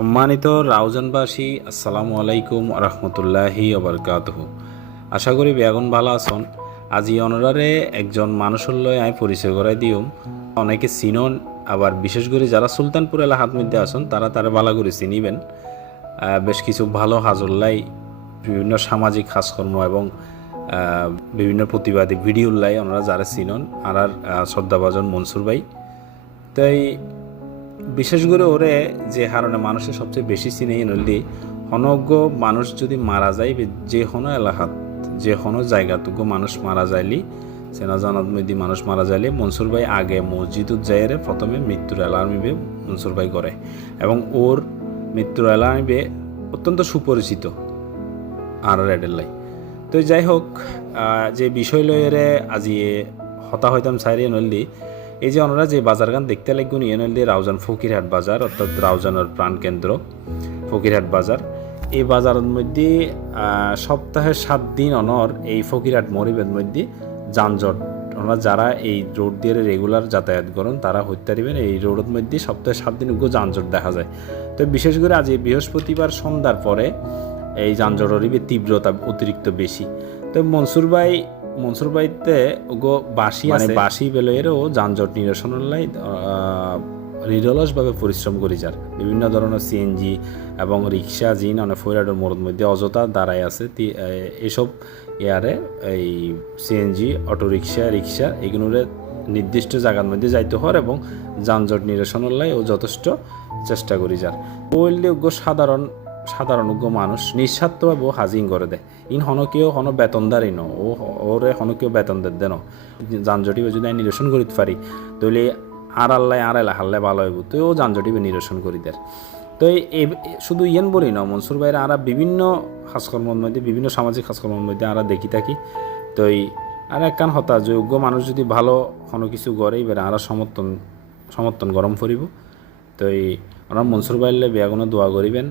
সম্মানিত রাউজানবাসী, আসসালামু আলাইকুম রহমতুল্লাহি ওবরকাতহু। আশা করি বেগুন ভালো আছেন। আজি অনরারে একজন মানুষের লয় আমি পরিচয় করাই দিউম। অনেকে চিনন, আবার বিশেষ করে যারা সুলতানপুর এলাকার মধ্যে আছেন তারা তারা ভালো করে চিনিবেন। বেশ কিছু ভালো হাজল্লাই বিভিন্ন সামাজিক কাজকর্ম এবং বিভিন্ন প্রতিবাদী ভিডিওল্লাই ওনারা যারা চিনন আর শ্রদ্ধাভাজন মনসুর ভাই। তাই বিশেষ করে ওরে যে কারণে মানুষের সবচেয়ে বেশি চিনে নলি অনজ্ঞ মানুষ যদি মারা যায়, যে কোনো এলাকাত যে কোনো জায়গাটুকু মানুষ মারা যাইলি, সেনা জানাত মধ্যে মানুষ মারা যাইলে মনসুর ভাই আগে মসজিদুত যাইরে প্রথমে মৃত্যুর অ্যালার্মিবে মনসুর ভাই করে এবং ওর মৃত্যুর অ্যালার্মিবে অত্যন্ত সুপরিচিত আর রেডেল্লাই। তো যাই হোক, যে বিষয় লয়েরে আজি হতা হইতাম সাইরিয়ে নল্লি এই যে ওনারা যে বাজার গান দেখতে লাগুন ইয়ে রাউজান ফকিরহাট বাজার, অর্থাৎ রাউজানের প্রাণকেন্দ্র ফকিরহাট বাজার। এই বাজারের মধ্যে সপ্তাহে 7 দিন অনর এই ফকিরহাট মরিবের মধ্যে যানজট। ওনারা যারা এই রোড দিয়ে রেগুলার যাতায়াত করেন তারা হইতে পারিবেন এই রোডের মধ্যে সপ্তাহে 7 দিন উগ্র যানজট দেখা যায়। তো বিশেষ করে আজ এই বৃহস্পতিবার সন্ধ্যার পরে এই যানজটের তীব্রতা অতিরিক্ত বেশি। তো মনসুর ভাইতে ওগো বাসি মানে বাসি বেলয়েরও যানজট নিরসনের লাই নিরলসভাবে পরিশ্রম করি যার বিভিন্ন ধরনের সিএনজি এবং রিক্সা জিন অনেক ফৈরাডের মোড়ের মধ্যে অযথা দাঁড়ায় আছে। এসব ইয়ারে এই সিএনজি রিক্সা এগুলোর নির্দিষ্ট জায়গার মধ্যে যাইতে হওয়ার এবং যানজট নিরসনের লাই ও যথেষ্ট চেষ্টা করি যার বললে সাধারণ মানুষ নিঃস্বার্থভাবে হাজিং করে দেয়। হনকেও বেতনদারই ন ওরে হনকেও বেতন দেন যানজটিবে যদি আমি নিরসন করিতে পারি তাহলে আর এলাকাল্লাই ভালো হইব। তো ও যানজটিবে নিরসন করি দেয়। তো এই শুধু বলি না, মনসুর ভাইয়ের আরা বিভিন্ন কাজকর্মের মধ্যে বিভিন্ন সামাজিক কাজকর্মের মধ্যে আরা দেখি থাকি। তো আর একখান হতা যোগ্য মানুষ যদি ভালো কোনো কিছু করে এবার আরা সমর্থন গরম করিব। তো ওনার মনসুর ভাইলে বেয়াগুনো দোয়া করিবেন।